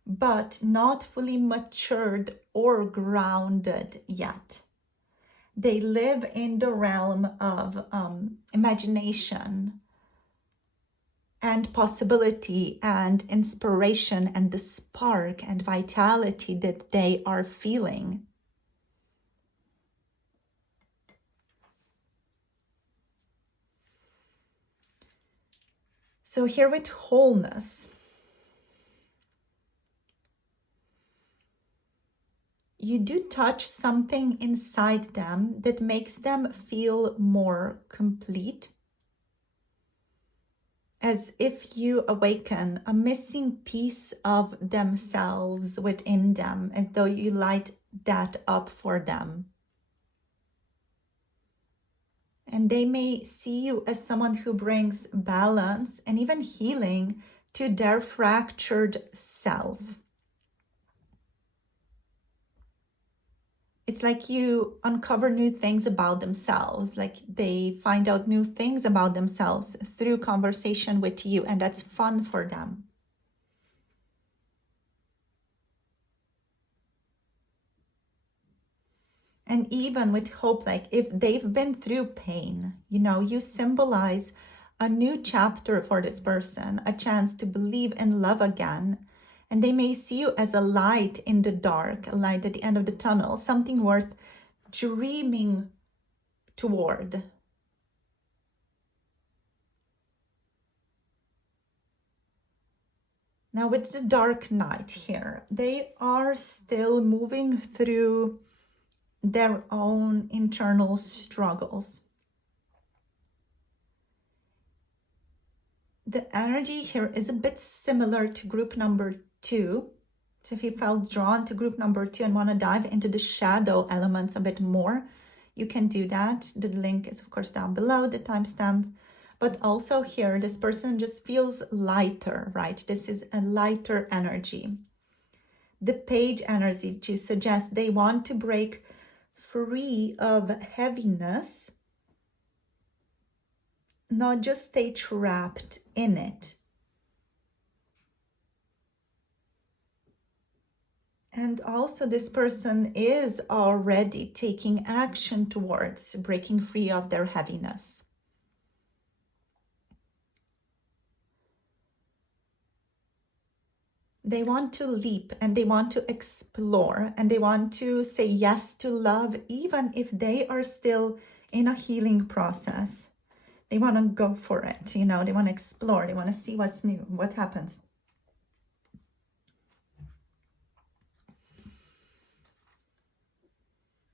but not fully matured or grounded yet. They live in the realm of imagination and possibility and inspiration and the spark and vitality that they are feeling. So here with wholeness, you do touch something inside them that makes them feel more complete. As if you awaken a missing piece of themselves within them, as though you light that up for them. And they may see you as someone who brings balance and even healing to their fractured self. It's like you uncover new things about themselves, like they find out new things about themselves through conversation with you, and that's fun for them. And even with hope, like if they've been through pain, you know, you symbolize a new chapter for this person, a chance to believe in love again. And they may see you as a light in the dark, a light at the end of the tunnel, something worth dreaming toward. Now with the Dark Knight here, they are still moving through their own internal struggles. The energy here is a bit similar to group number 2. So if you felt drawn to group number 2 and want to dive into the shadow elements a bit more, you can do that. The link is of course down below, the timestamp. But also here, this person just feels lighter, right? This is a lighter energy. The Page energy suggests they want to break free of heaviness, not just stay trapped in it. And also this person is already taking action towards breaking free of their heaviness. They want to leap and they want to explore and they want to say yes to love, even if they are still in a healing process. They want to go for it, you know, they want to explore, they want to see what's new, what happens.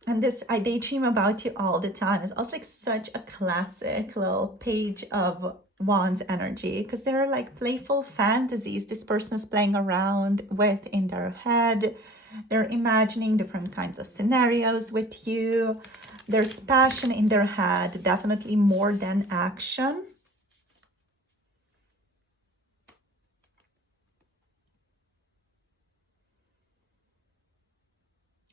And this I daydream about you all the time is also like such a classic little page of wands energy, because there are like playful fantasies this person is playing around with in their head. They're imagining different kinds of scenarios with you. There's passion in their head, definitely more than action.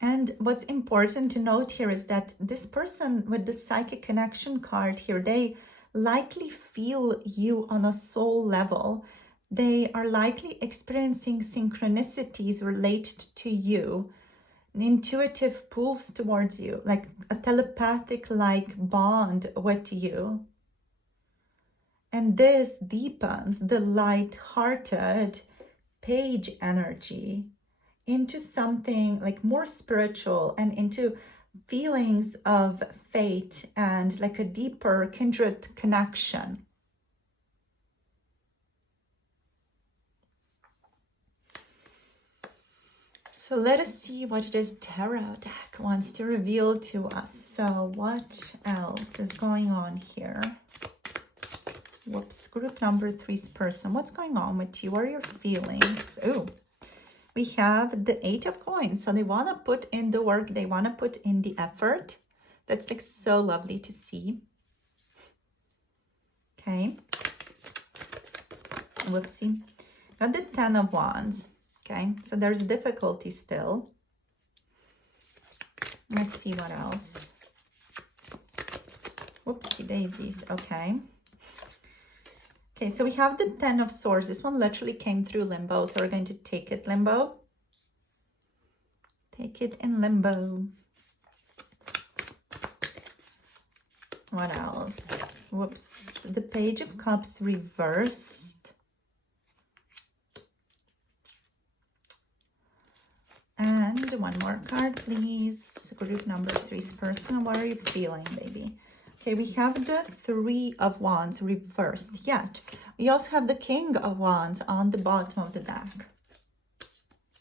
And what's important to note here is that this person with the psychic connection card here, they likely feel you on a soul level. They are likely experiencing synchronicities related to you, an intuitive pulse towards you, like a telepathic like bond with you. And this deepens the light-hearted page energy into something like more spiritual and into feelings of fate and like a deeper kindred connection. So let us see what this tarot deck wants to reveal to us. So what else is going on here? Whoops, group number 3's person. What's going on with you? What are your feelings? Oh, we have the 8 of coins. So they want to put in the work. They want to put in the effort. That's like so lovely to see. Okay. Whoopsie. Got the 10 of wands. Okay. So there's difficulty still. Let's see what else. Whoopsie daisies. Okay. Okay, so we have the 10 of swords. This one literally came through limbo, so we're going to take it limbo. Take it in limbo. What else? Whoops. The page of cups reversed. And one more card, please. Group number 3's person. What are you feeling, baby? Okay, we have the 3 of wands reversed, yet we also have the king of wands on the bottom of the deck.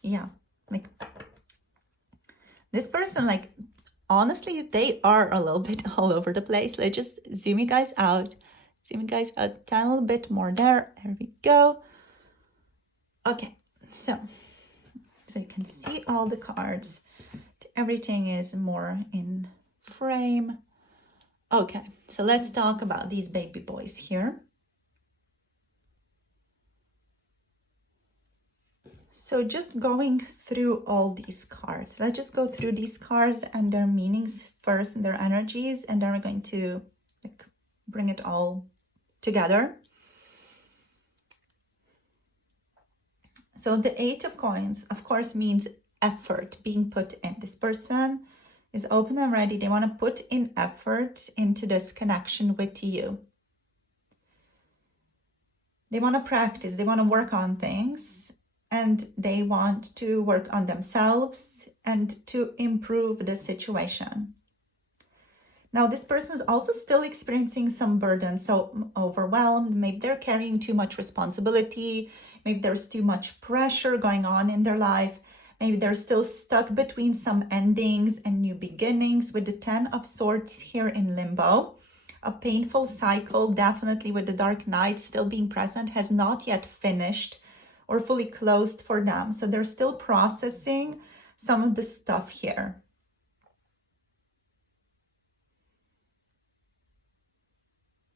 Yeah, like this person, like honestly, they are a little bit all over the place. Let's just zoom you guys out a little bit more. There we go. Okay, so you can see all the cards. Everything is more in frame. Okay, so let's talk about these baby boys here. So just going through all these cards. Let's just go through these cards and their meanings first and their energies, and then we're going to like bring it all together. So the 8 of coins, of course, means effort being put in. This person is open and ready. They want to put in effort into this connection with you. They want to practice. They want to work on things. And they want to work on themselves and to improve the situation. Now, this person is also still experiencing some burden, so overwhelmed. Maybe they're carrying too much responsibility. Maybe there's too much pressure going on in their life. Maybe they're still stuck between some endings and new beginnings with the 10 of swords here in limbo. A painful cycle, definitely with the dark knight still being present, has not yet finished or fully closed for them. So they're still processing some of the stuff here.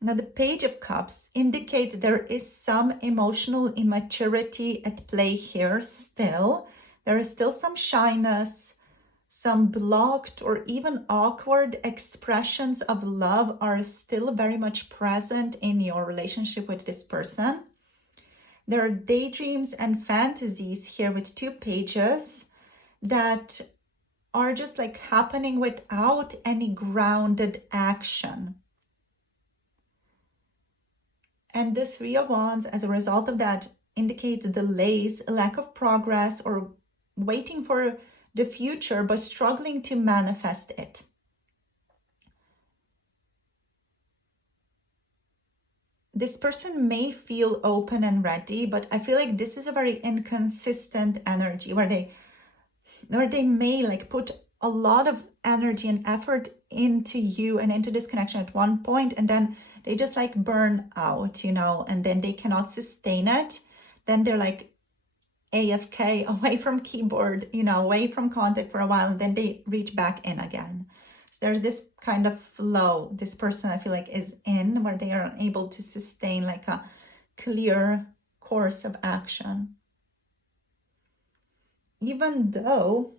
Now, the Page of Cups indicates there is some emotional immaturity at play here still. There is still some shyness, some blocked or even awkward expressions of love are still very much present in your relationship with this person. There are daydreams and fantasies here with 2 pages. that are just like happening without any grounded action. And the Three of Wands, as a result of that, indicates delays, lack of progress, or waiting for the future, but struggling to manifest it. This person may feel open and ready, but I feel like this is a very inconsistent energy where they may like put a lot of energy and effort into you and into this connection at one point, and then they just like burn out, and then they cannot sustain it. Then they're like AFK, away from keyboard, away from contact for a while, and then they reach back in again. So there's this kind of flow this person, I feel like, is in, where they are unable to sustain like a clear course of action. Even though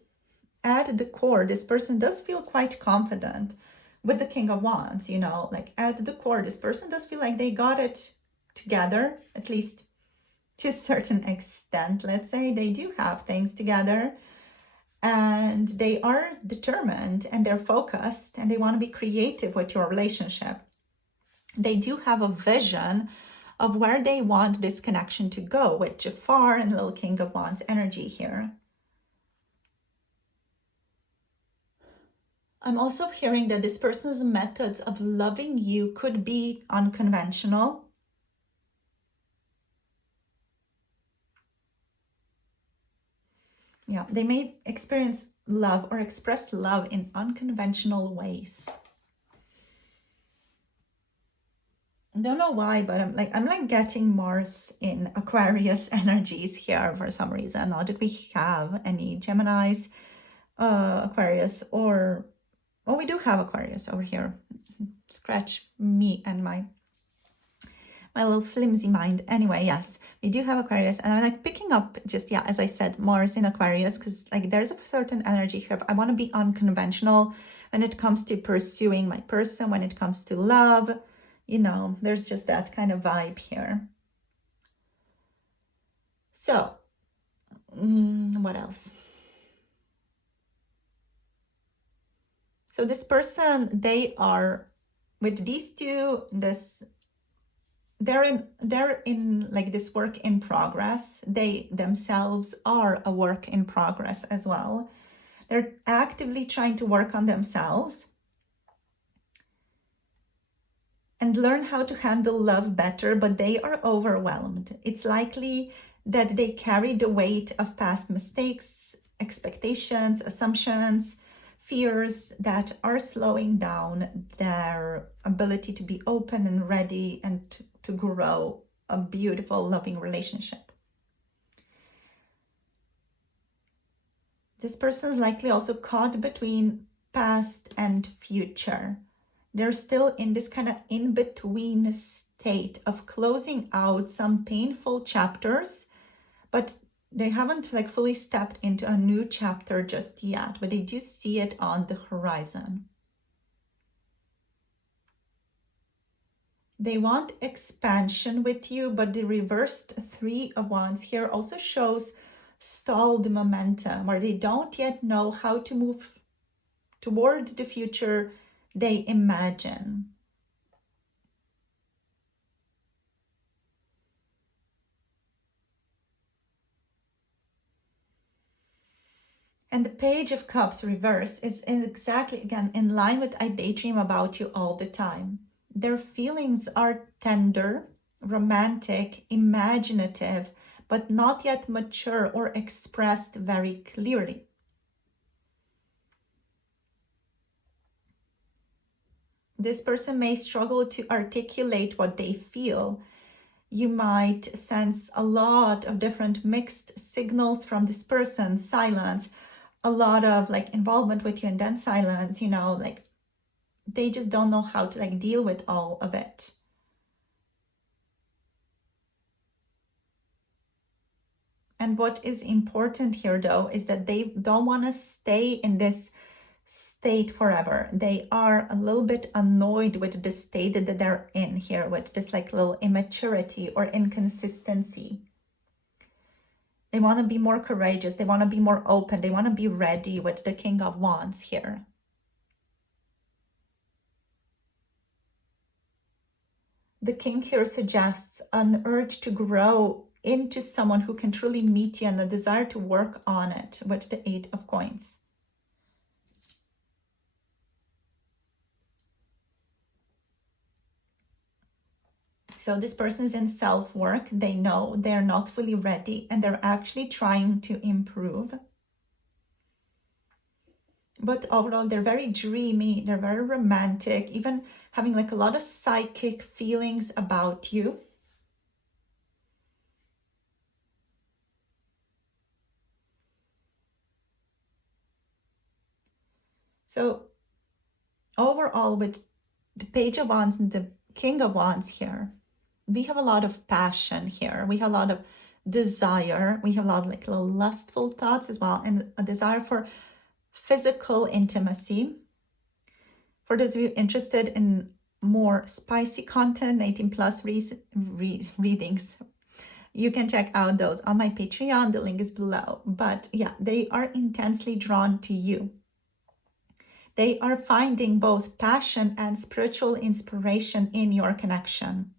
at the core, this person does feel quite confident with the King of Wands, like at the core, this person does feel like they got it together, at least to a certain extent. Let's say they do have things together, and they are determined and they're focused and they want to be creative with your relationship. They do have a vision of where they want this connection to go with Jafar and little King of Wands energy here. I'm also hearing that this person's methods of loving you could be unconventional. Yeah, they may experience love or express love in unconventional ways. Don't know why, but I'm like getting Mars in Aquarius energies here for some reason. Not that we have any Geminis, Aquarius, or we do have Aquarius over here. Scratch me and my little flimsy mind. Anyway, yes, we do have Aquarius, and I'm like picking up just, yeah, as I said, Mars in Aquarius, because like there's a certain energy here. I want to be unconventional when it comes to pursuing my person, when it comes to love, there's just that kind of vibe here. So, what else? So this person, they are, with these two, they're in like this work in progress. They themselves are a work in progress as well. They're actively trying to work on themselves and learn how to handle love better, but they are overwhelmed. It's likely that they carry the weight of past mistakes, expectations, assumptions, fears that are slowing down their ability to be open and ready and to grow a beautiful, loving relationship. This person is likely also caught between past and future. They're still in this kind of in-between state of closing out some painful chapters, but they haven't like fully stepped into a new chapter just yet, but they do see it on the horizon. They want expansion with you, but the reversed Three of Wands here also shows stalled momentum, where they don't yet know how to move towards the future they imagine. And the Page of Cups reverse is exactly, again, in line with I daydream about you all the time. Their feelings are tender, romantic, imaginative, but not yet mature or expressed very clearly. This person may struggle to articulate what they feel. You might sense a lot of different mixed signals from this person, silence, a lot of like involvement with you and then silence, like they just don't know how to like deal with all of it. And what is important here though is that they don't want to stay in this state forever. They are a little bit annoyed with the state that they're in here, with this like little immaturity or inconsistency. They want to be more courageous. They want to be more open. They want to be ready with the King of Wands here. The King here suggests an urge to grow into someone who can truly meet you and a desire to work on it with the 8 of Coins. So this person is in self-work. They know they're not fully ready and they're actually trying to improve. But overall, they're very dreamy. They're very romantic, even having like a lot of psychic feelings about you. So overall, with the Page of Wands and the King of Wands here, we have a lot of passion here. We have a lot of desire. We have a lot of like little lustful thoughts as well, and a desire for physical intimacy. For those of you interested in more spicy content, 18+ readings, you can check out those on my Patreon. The link is below. But yeah, they are intensely drawn to you. They are finding both passion and spiritual inspiration in your connection.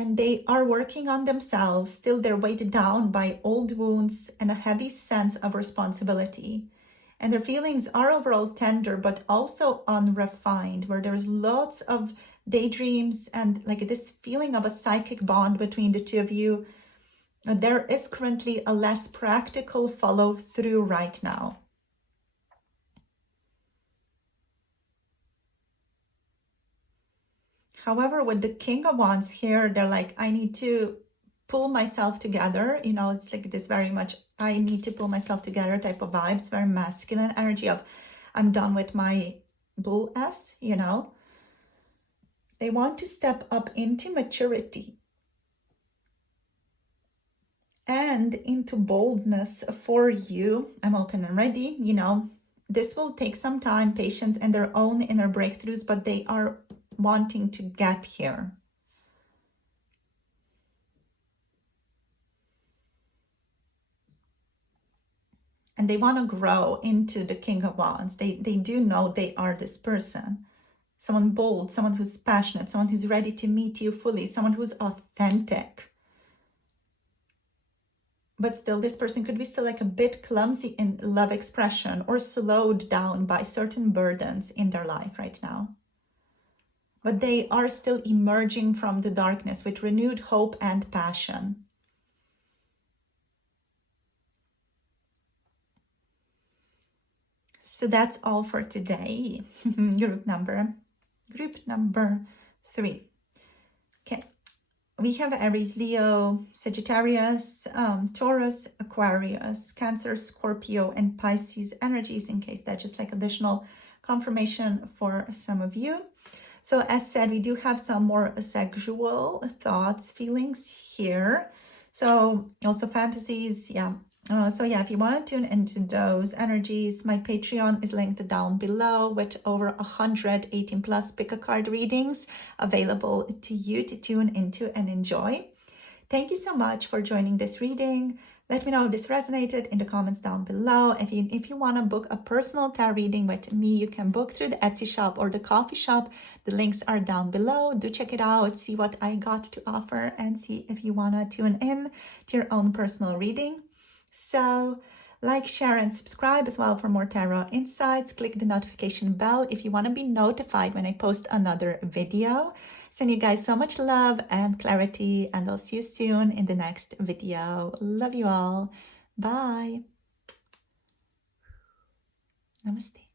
And they are working on themselves. Still, they're weighted down by old wounds and a heavy sense of responsibility. And their feelings are overall tender, but also unrefined, where there's lots of daydreams and like this feeling of a psychic bond between the two of you. There is currently a less practical follow through right now. However, with the King of Wands here, they're like, I need to pull myself together. You know, it's like this very much, I need to pull myself together type of vibes, very masculine energy of, I'm done with my bull ass, you know. They want to step up into maturity and into boldness for you. I'm open and ready, you know. This will take some time, patience, and their own inner breakthroughs, but they are wanting to get here. And they want to grow into the King of Wands. They do know they are this person. Someone bold, someone who's passionate, someone who's ready to meet you fully, someone who's authentic. But still, this person could be still like a bit clumsy in love expression or slowed down by certain burdens in their life right now. But they are still emerging from the darkness with renewed hope and passion. So that's all for today. Group number 3. Okay, we have Aries, Leo, Sagittarius, Taurus, Aquarius, Cancer, Scorpio, and Pisces energies, in case that's just like additional confirmation for some of you. So as said, we do have some more sexual thoughts, feelings here. So also fantasies, yeah. So yeah, if you want to tune into those energies, my Patreon is linked down below with over 118+ pick a card readings available to you to tune into and enjoy. Thank you so much for joining this reading. Let me know if this resonated in the comments down below. If you want to book a personal tarot reading with me, you can book through the Etsy shop or the coffee shop. The links are down below. Do check it out, see what I got to offer, and see if you want to tune in to your own personal reading. So like, share, and subscribe as well for more tarot insights. Click the notification bell if you want to be notified when I post another video. Send you guys so much love and clarity, and I'll see you soon in the next video. Love you all. Bye. Namaste.